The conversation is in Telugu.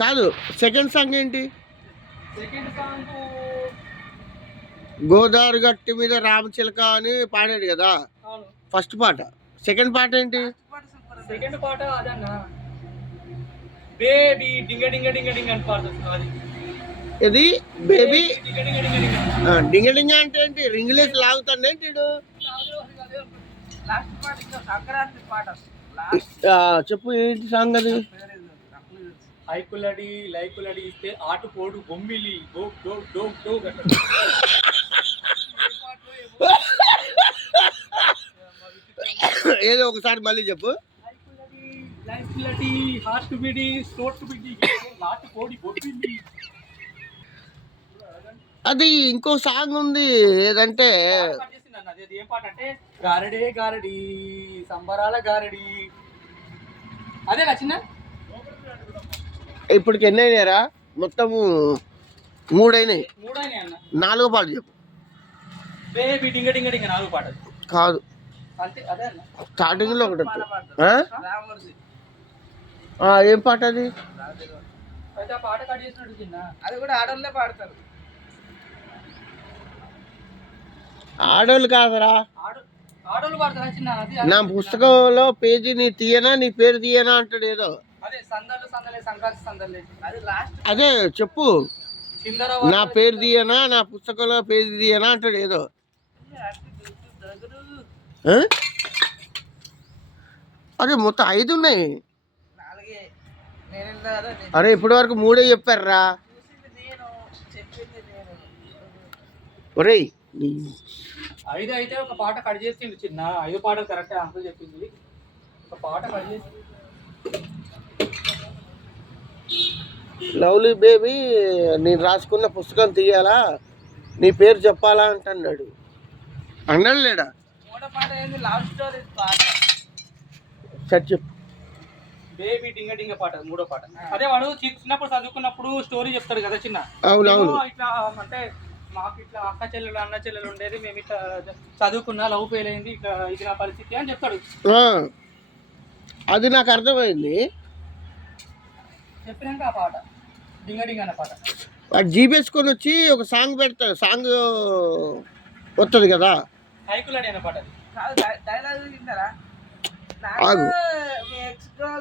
కాదు, సెకండ్ సాంగ్ ఏంటి? సెకండ్ సాంగ్ గోదావరి గట్టి మీద రామచిలక అని పాడాడు కదా, అవును. ఫస్ట్ పాట. సెకండ్ పాట ఏంటి? సెకండ్ పాట అదన్న బేబీ డింగ డింగ డింగ డింగ అని పాడుతుంది అది. ఇది బేబీ డింగ డింగ డింగ డింగ. డింగ డింగ అంటే ఏంటి? రింగులేసి లాగుతాడు ఏంటి వీడు? లాస్ట్ పాట ఇంకా సంక్రాంతి పాట. చెప్పు, ఏంటి సాంగ్ అది? హైకులడి లైకులడి ఇస్తే ఆటు పోడు బొమ్మిలి గో డో డో డో గట్ట. ఏదో ఒకసారి మళ్ళీ చెప్పు. హైకులడి లైకులడి హార్ట్ బిడి స్టోట్ బిడి ఆటు పోడి బొమ్మిలి. అది ఇంకో సాంగ్ ఉంది ఏదంటే, అది ఏం పాట అంటే గారడే గారడి సంబరాల గారడి, అదే నచ్చిందా? ఇప్పటికి ఎన్ని అయినాయరా? మొత్తము 3 అయినాయి. 3 అయినాయి అన్న. 4వ పాట చెప్పు. బేబీ డింగ డింగ డింగ 4 పాటలు కాదు, అంతే. అదే అన్న స్టార్టింగ్ లో ఒకటి. రామూర్తి ఏం పాట అది? అయితే ఆ పాట కట్ చేసినట్టు చిన్న. అది కూడా ఆడోళ్ళే పాడతారు. ఆడోళ్ళు కాదరా, ఆడోళ్ళు పాడతారా చిన్న? అది నా పుస్తకంలో పేజీ నీ తీయనా, నీ పేరు తీయనా అంటాడు ఏదో. అదే సందర్లు సందలే సంక్రాంతి సందర్లే. అది లాస్ట్ అదే చెప్పు. చిందర నా పేరు తీయనా, నా పుస్తకంలో పేజీ తీయనా అంటాడు ఏదో. ఆ? అదే మొత్తం 5 ఉన్నాయి. 4. నేను కదా అరే ఇప్పటి వరకు 3 చెప్పారా? చూసింది నేను, చెప్పింది నేను. ఒరేయ్ 5 అయితే ఒక పాట కట్ చేసిండు చిన్న. 5 పాటలు కరెక్ట్ అంకుల్ చెప్పింది. ఒక పాట కట్ చేసి లవ్లీ బేబీ నేను రాసుకున్న పుస్తకం తీయాలా, నీ పేరు చెప్పాలా అంటున్నాడు. అన్నాడు లేడా? 3వ పాట ఏంది? లవ్ స్టోరీ పాట. సరే చెప్పు. బేబీ డింగ డింగ పాట 3వ పాట. అదే వాడు చిన్నప్పుడు చదువుకున్నప్పుడు స్టోరీ చెప్తాడు కదా చిన్న. అవునవును. ఇట్లా అంటే మాకు ఇట్లా అక్క చెల్లెలు అన్న చెల్లెలు ఉండేది, మేము ఇట్లా చదువుకున్నా, లవ్ ఫెయిల్ అయింది, ఇట్లా ఇది నా పరిస్థితి అని చెప్తాడు. అది నాకు అర్థమైంది. చెప్పినాక ఆ పాట డింగ డింగ అన్న పాట వాడు జీబేసుకొని వచ్చి ఒక సాంగ్ పెడతాడు, సాంగ్ వస్తుంది కదా. హైకులడి అన్న పాట. కాదు, డైలాగ్ విన్నారా? ఆగు. మీ ఎక్స్ గర్ల్